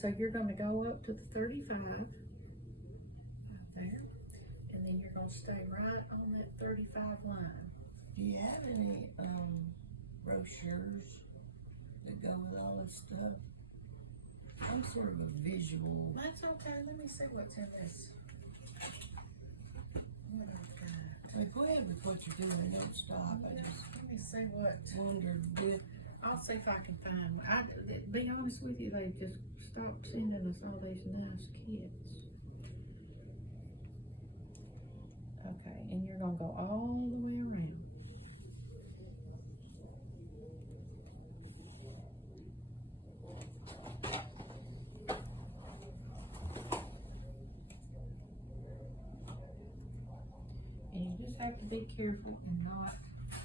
So you're gonna go up to the 35, right there, and then you're gonna stay right on that 35 line. Do you have any brochures that go with all this stuff? I'm sort of a visual. That's okay, let me see what's in this. What I've got. Go ahead with what you're doing, don't stop. I just Let me see what, wondered if I'll see if I can find one. Be honest with you, they just stopped sending us all these nice kits. Okay, and you're gonna go all the way around. And you just have to be careful and not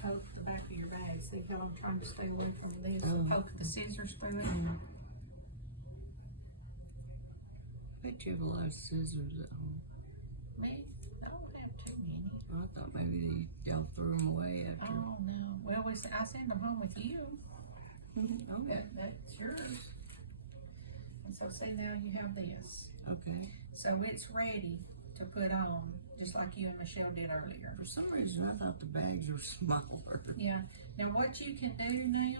poke the back of your bag. See how I'm trying to stay away from this, poke the scissors through it. I bet you have a lot of scissors at home. Me? I don't have too many. I thought maybe y'all threw them away after. Oh, no. Well, I send them home with you. Okay. That's yours. And so see now you have this. Okay. So it's ready to put on, just like you and Michelle did earlier. For some reason, I thought the bags were smaller. Yeah. Now what you can do now,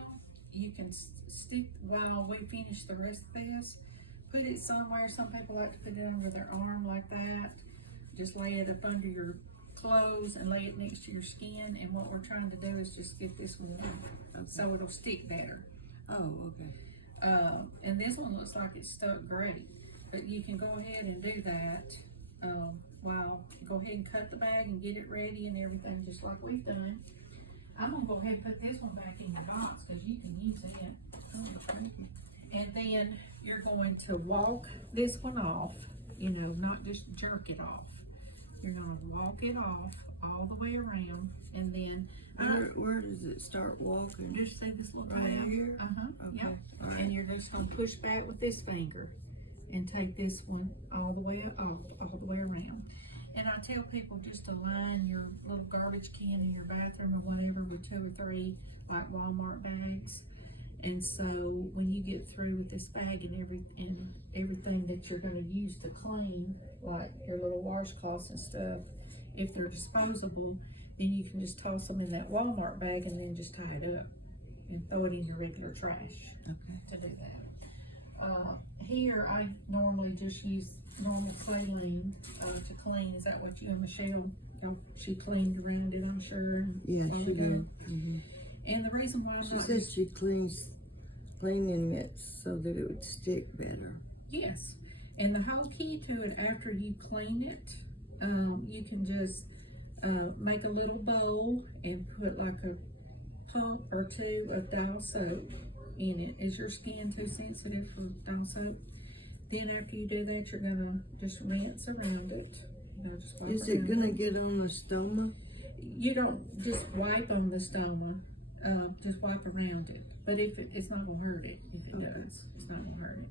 you can stick, while we finish the rest of this, put it somewhere. Some people like to put it under their arm like that. Just lay it up under your clothes and lay it next to your skin. And what we're trying to do is just get this warm, Okay. so it'll stick better. Oh, okay. And this one looks like it's stuck great, but you can go ahead and do that. Go ahead and cut the bag and get it ready and everything, just like we've done. I'm gonna go ahead and put this one back in your box because you can use it. Oh, thank you. And then you're going to walk this one off, you know, not just jerk it off. You're gonna walk it off all the way around, and then Where does it start walking? just see this little Right tab? here? Okay. Okay. All right. And you're just gonna push back with this finger and take this one all the way off, all the way around. And I tell people just to line your little garbage can in your bathroom or whatever with 2 or 3 like Walmart bags. And so when you get through with this bag and everything that you're gonna use to clean, like your little washcloths and stuff, if they're disposable, then you can just toss them in that Walmart bag and then just tie it up and throw it in your regular trash Okay. to do that. Here I normally just use normal saline to clean. Is that what you and Michelle, she cleaned around it, I'm sure? Yeah, Oh, she okay. did. Mm-hmm. And the reason why I'm She not said she cleaning it so that it would stick better. yes, and the whole key to it, after you clean it, you can just make a little bowl and put like a pump or 2 of Dial soap in it. Is your skin too sensitive for Dial soap? Then after you do that, you're gonna just rinse around it. You know, just wipe Is it around gonna get on the stoma? You don't just wipe on the stoma, just wipe around it. But if it's not gonna hurt it, if it does, it's not gonna hurt it.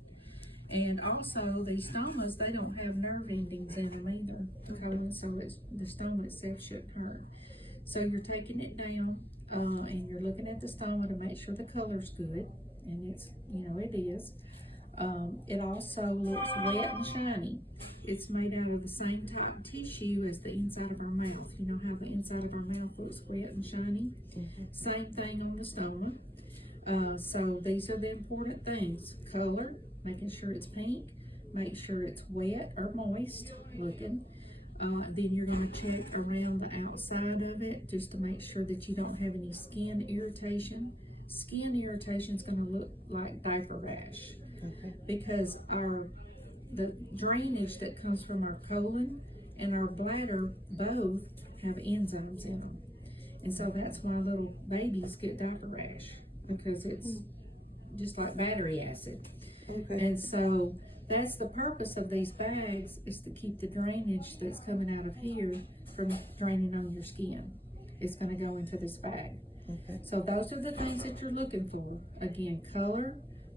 And also, these stomas, they don't have nerve endings in them either. Okay, so the stoma itself shouldn't hurt. So you're taking it down, and you're looking at the stoma to make sure the color's good, and it's, you know, it is. It also looks wet and shiny. It's made out of the same type of tissue as the inside of our mouth. You know how the inside of our mouth looks wet and shiny? Mm-hmm. Same thing on the stoma. So these are the important things. Color, making sure it's pink, make sure it's wet or moist looking. Then you're going to check around the outside of it just to make sure that you don't have any skin irritation. Skin irritation is going to look like diaper rash. Okay. Because the drainage that comes from our colon and our bladder both have enzymes in them. And so that's why little babies get diaper rash, because it's just like battery acid. Okay. And so that's the purpose of these bags, is to keep the drainage that's coming out of here from draining on your skin. It's going to go into this bag. Okay. So those are the things that you're looking for. Again, color,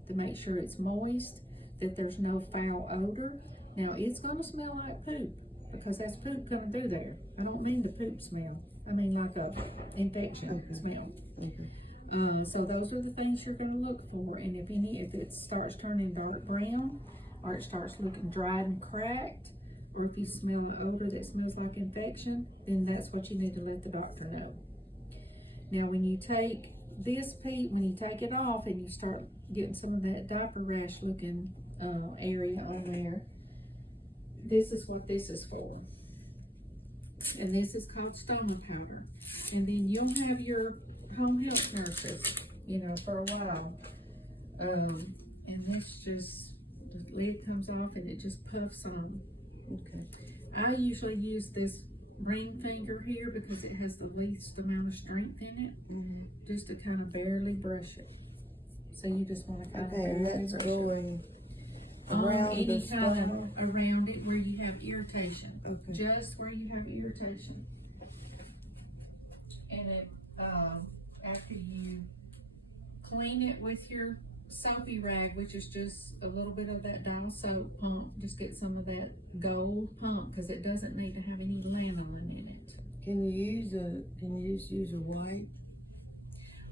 to make sure it's moist, that there's no foul odor. Now it's gonna smell like poop, because that's poop coming through there. I don't mean the poop smell. I mean like a infection smell. Okay. So those are the things you're gonna look for, and if it starts turning dark brown, or it starts looking dried and cracked, or if you smell an odor that smells like infection, then that's what you need to let the doctor know. Now, when you take this when you take it off and you start getting some of that diaper rash looking area on there, this is what this is for. And this is called stoma powder. And then you'll have your home health nurses, you know, for a while. And this just, the lid comes off and it just puffs on. Okay. I usually use this ring finger here because it has the least amount of strength in it, just to kind of barely brush it. So you just want to kind Okay, of and barely that's brush going it. around Any the kind stoma? of around it where you have irritation. Okay. Just where you have irritation. And it, after you clean it with your soapy rag, which is just a little bit of that Dial soap pump, just get some of that gold pump because it doesn't need to have any lanolin in it. Can you just use a wipe?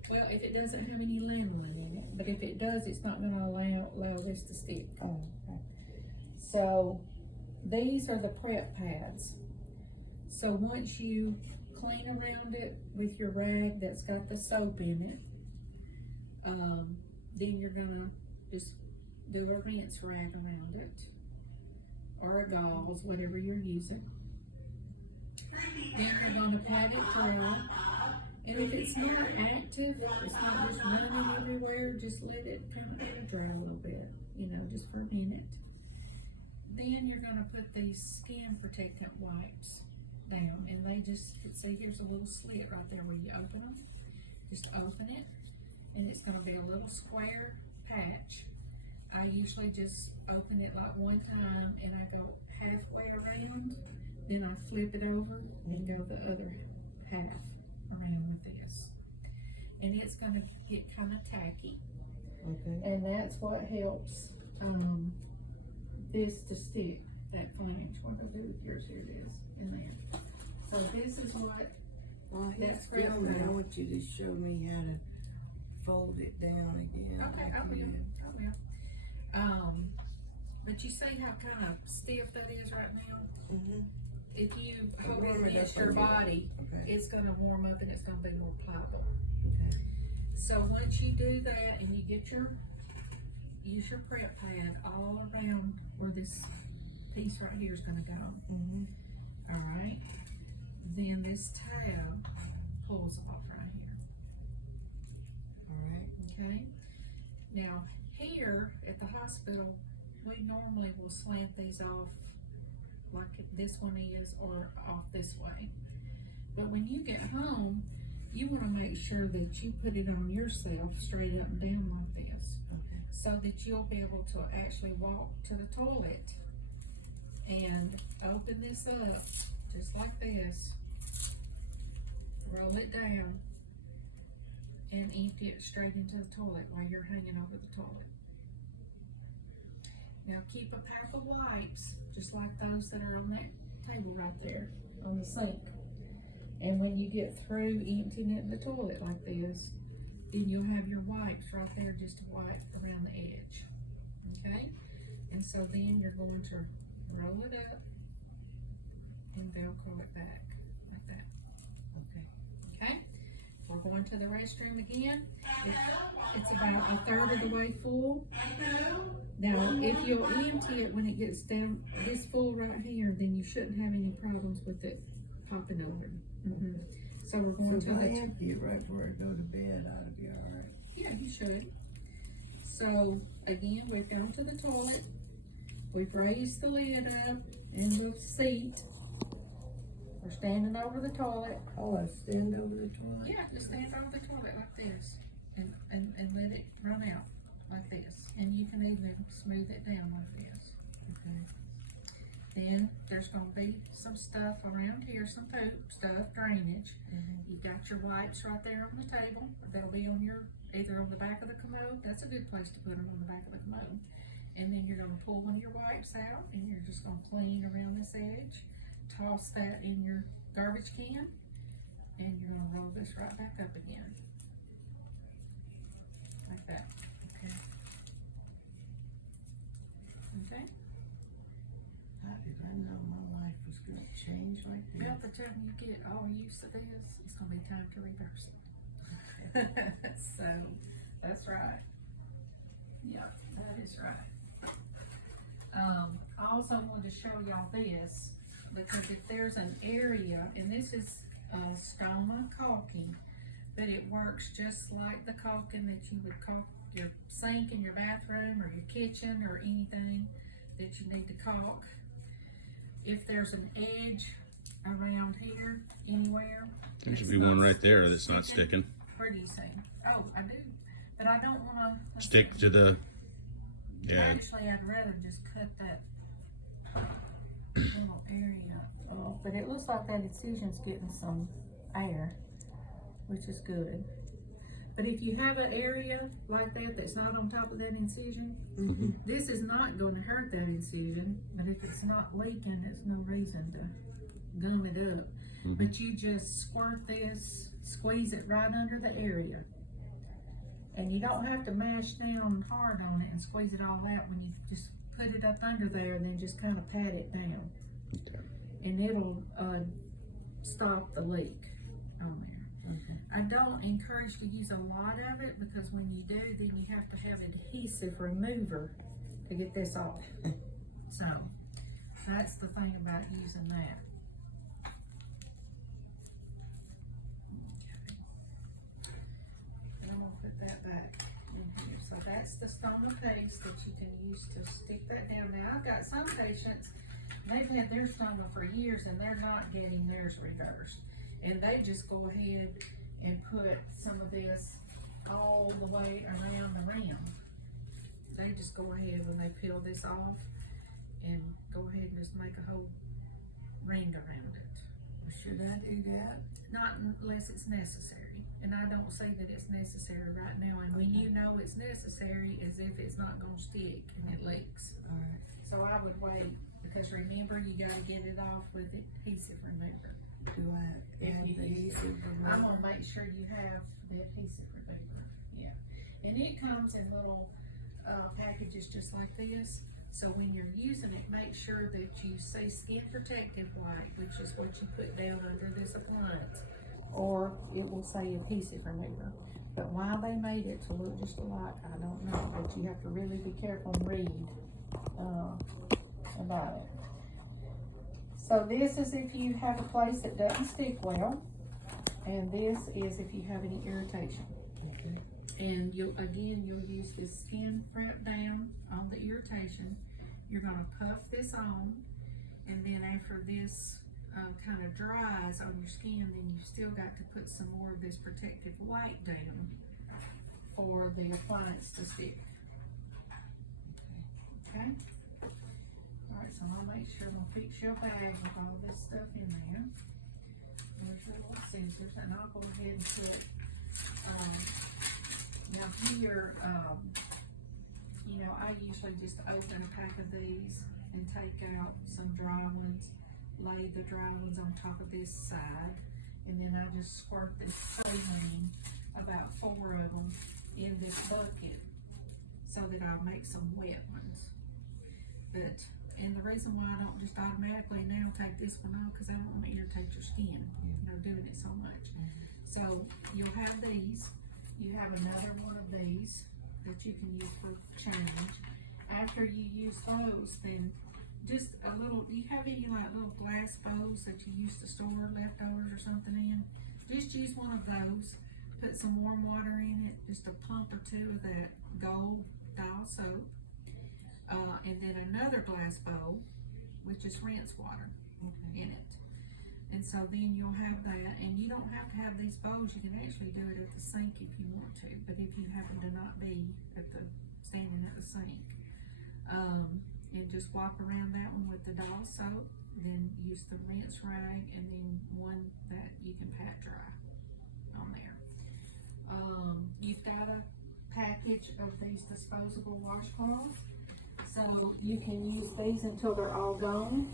Well, if it doesn't have any lanolin in it, but if it does, it's not gonna allow this to stick. Oh, okay. So these are the prep pads. So once you clean around it with your rag that's got the soap in it, then you're gonna just do a rinse rag around it, or a gauze, whatever you're using. Then you're gonna pat it dry, and if it's not active, it's not just running everywhere, just let it kind of air dry a little bit, you know, just for a minute. Then you're gonna put these skin protectant wipes down, and they just, see, here's a little slit right there where you open them. Just open it, and it's gonna be a little square patch. I usually just open it like one time, and I go halfway around, then I flip it over and go the other half around with this. And it's gonna get kind of tacky. Okay. And that's what helps this to stick, that flange. What I'll do with yours, here it is, in there. So this is what, Well, that's he's filming. great. I want you to show me how to fold it down again. okay, I will, I will. But you see how kind of stiff that is right now? Mm-hmm. If you hold Warm it it against up your under it. body, Okay. it's gonna warm up and it's gonna be more pliable. Okay. So once you do that and you get use your prep pad all around where this piece right here is gonna go. Mm-hmm. All right. Then this tab pulls off right here. All right. Okay. Now here at the hospital, we normally will slant these off like this one is, or off this way. But when you get home, you want to make sure that you put it on yourself straight up and down like this, Okay. so that you'll be able to actually walk to the toilet and open this up just like this, roll it down, and empty it straight into the toilet while you're hanging over the toilet. Now keep a pack of wipes just like those that are on that table right there on the sink. And when you get through emptying it in the toilet like this, then you'll have your wipes right there just to wipe around the edge. Okay? And so then you're going to roll it up and Velcro it back like that. Okay. Okay? We're going to the restroom again. It's about a third of the way full. Now, if you'll empty it when it gets down this full right here, then you shouldn't have any problems with it popping over. So we're going So to if I the, empty it right before I go to bed, I'll be all right. yeah, you should. So again, we've gone to the toilet. We've raised the lid up in the seat. We're standing over the toilet. Oh, I stand over the toilet? Yeah, just stand over the toilet like this and let it run out like this. And you can even smooth it down like this. Okay. Then there's gonna be some stuff around here, some poop stuff, drainage. You've got your wipes right there on the table. That'll be on your, either on the back of the commode. That's a good place to put them, on the back of the commode. And then you're gonna pull one of your wipes out and you're just gonna clean around this edge. Toss that in your garbage can, and you're gonna roll this right back up again. like that. Okay. Okay. How did I know my life was gonna change like About that? the time you get all used to this, it's gonna be time to reverse it. So, that's right. Yeah, that is right. I also wanted to show y'all this, because if there's an area, and this is stoma caulking, but it works just like the caulking that you would caulk your sink in your bathroom or your kitchen or anything that you need to caulk. If there's an edge around here, anywhere. There should that's be one not right there that's not sticking. Where do you see? Oh, I do, but I don't wanna. Stick to the, yeah, Actually, I'd rather just cut that little area off, but it looks like that incision's getting some air, which is good. But if you have an area like that that's not on top of that incision, this is not gonna hurt that incision, but if it's not leaking, there's no reason to gum it up. But you just squirt this, squeeze it right under the area. And you don't have to mash down hard on it and squeeze it all out. When you just put it up under there and then just kind of pat it down. Okay. And it'll stop the leak on there. I don't encourage to use a lot of it, because when you do, then you have to have adhesive remover to get this off. So that's the thing about using that. Okay. And I'm gonna put that back in here. So that's the stoma paste that you can use to stick that down. Now, I've got some patients, they've had their stoma for years and they're not getting theirs reversed. And they just go ahead and put some of this all the way around the rim. They just go ahead when they peel this off and go ahead and just make a whole ring around it. Should I do that? Not unless it's necessary. And I don't say that it's necessary right now. And when you know it's necessary, as if it's not gonna stick and it leaks. Alright. So I would wait, because remember, you gotta get it off with adhesive remover. Do I If have you the use adhesive I remover? wanna make sure you have the adhesive remover, yeah. And it comes in little, packages just like this. So when you're using it, make sure that you say Skin Protective White, which is what you put down under this appliance. Or it will say adhesive remover. But why they made it to look just alike, I don't know, but you have to really be careful and read, about it. So this is if you have a place that doesn't stick well, and this is if you have any irritation. Okay. And you'll use this skin prep down on the irritation. You're gonna puff this on, and then after this kind of dries on your skin, then you've still got to put some more of this protective white down for the appliance to stick. Okay? Alright, so I'll make sure I'm gonna fix your bag with all this stuff in there. There's your little scissors, and I'll go ahead and put, now here, you know, I usually just open a pack of these and take out some dry ones, lay the dry ones on top of this side, and then I just squirt this saline, about 4 of them, in this bucket, so that I'll make some wet ones. But, and the reason why I don't just automatically now take this one off, because I don't want to irritate your skin, you know, doing it so much. So you'll have these. You have another one of these that you can use for change. After you use those, then just a little, do you have any like little glass bowls that you used to store leftovers or something in? Just use one of those, put some warm water in it, just a pump or 2 of that Gold Dial soap. And then another glass bowl with just rinse water in it. And so then you'll have that, and you don't have to have these bowls. You can actually do it at the sink if you want to, but if you happen to not be standing at the sink, and just wipe around that one with the Dial soap, then use the rinse rag, and then one that you can pat dry on there. You've got a package of these disposable washcloths, so you can use these until they're all gone.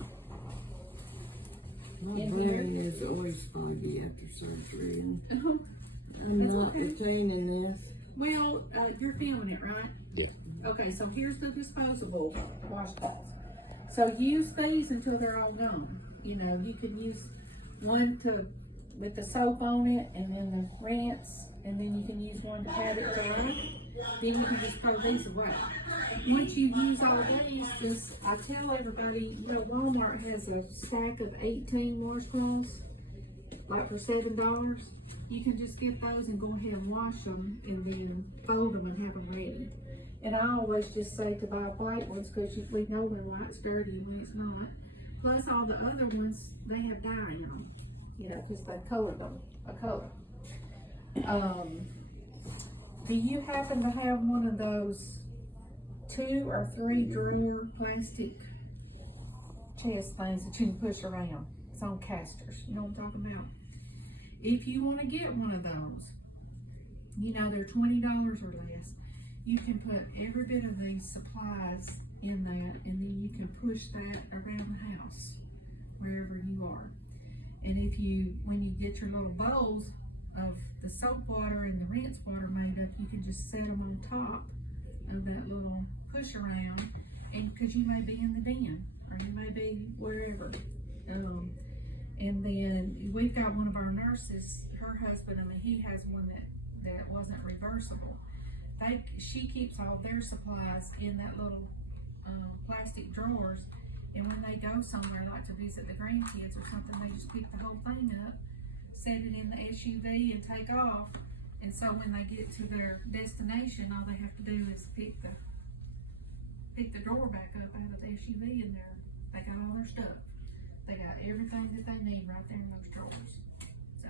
My In brain is always foggy after surgery, and I'm That's not okay. retaining this. Well, you're filming it, right? Yeah. Okay, so here's the disposable washcloths. So use these until they're all gone. You know, you can use one with the soap on it, and then the rinse, and then you can use one to pat it dry. Then you can just throw these away. Once you use all these, I tell everybody, you know, Walmart has a stack of 18 washcloths, like for $7. You can just get those and go ahead and wash them, and then fold them and have them ready. And I always just say to buy white ones, because we know when white's dirty and when it's not. Plus all the other ones, they have dye in them, you know, because they colored them a color. Do you happen to have one of those 2 or 3 drawer plastic chest things that you can push around? It's on casters, you know what I'm talking about? If you want to get one of those, you know, they're $20 or less. You can put every bit of these supplies in that, and then you can push that around the house, wherever you are. And when you get your little bowls of the soap water and the rinse water made up, you can just set them on top of that little push around, and because you may be in the den, or you may be wherever. And then we've got one of our nurses, her husband, he has one that wasn't reversible. She keeps all their supplies in that little plastic drawers, and when they go somewhere, like to visit the grandkids or something, they just pick the whole thing up, set it in the SUV, and take off. And so when they get to their destination, all they have to do is pick the drawer back up out of the SUV, and they got all their stuff. They got everything that they need right there in those drawers. So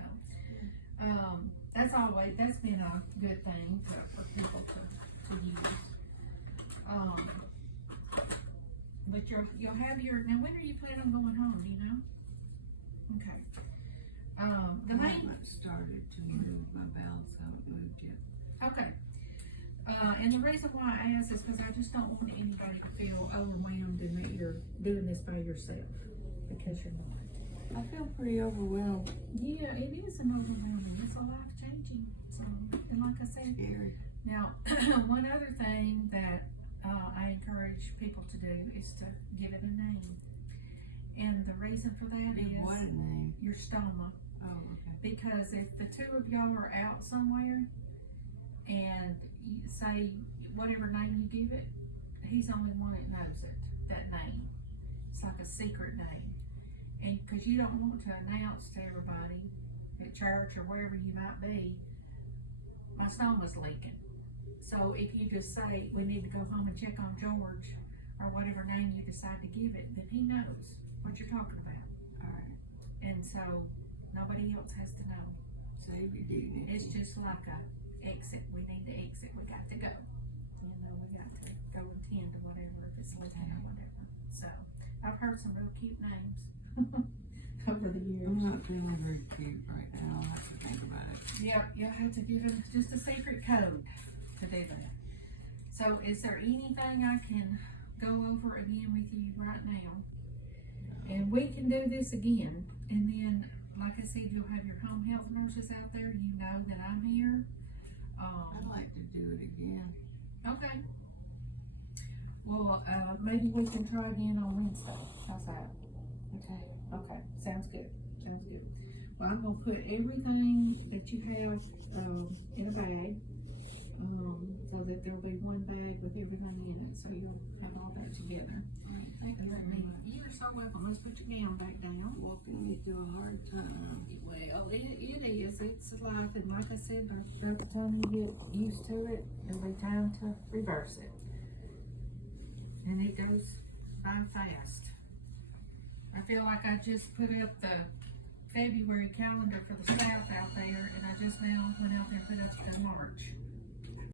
that's been a good thing for people to use. But you'll have now when are you planning on going home, you know? Okay. The I main, haven't started to move my bowels, haven't moved yet. okay. And the reason why I ask is because I just don't want anybody to feel overwhelmed and that you're doing this by yourself, because you're not. I feel pretty overwhelmed. Yeah, it is an overwhelming. It's a life changing. So, and like I said, Scary. now one other thing that I encourage people to do is to give it a name. And the reason for that is What a name. your stoma. Oh, okay. Because if the two of y'all are out somewhere and you say whatever name you give it, he's the only one that knows it, that name. It's like a secret name. And because you don't want to announce to everybody at church or wherever you might be, my stoma's leaking. So if you just say, we need to go home and check on George, or whatever name you decide to give it, then he knows what you're talking about. Alright. And so nobody else has to know. Save your dignity. It's just like a exit. We need to exit. We got to go. You know, we got to go and tend to whatever, if it's leaking or whatever. So I've heard some real cute names over the years. I'm not feeling very cute right now. I'll have to think about it. Yeah, you'll have to give him just a secret code to do that. So is there anything I can go over again with you right now? And we can do this again. And then, like I said, you'll have your home health nurses out there. You know that I'm here. I'd like to do it again. Okay. Well, maybe we can try again on Wednesday. How's that? Okay. Okay, sounds good. Sounds good. Well, I'm gonna put everything that you have in a bag, so that there'll be one bag with everything in it, so you'll have all that together. Alright, thank you very much. You're so welcome. Let's put your gown back down. Walking me through a hard time. Well, it is. It's life, and like I said, by the time you get used to it, it'll be time to reverse it. And it goes by fast. I feel like I just put up the February calendar for the South out there, and I just now went out there and put up the March.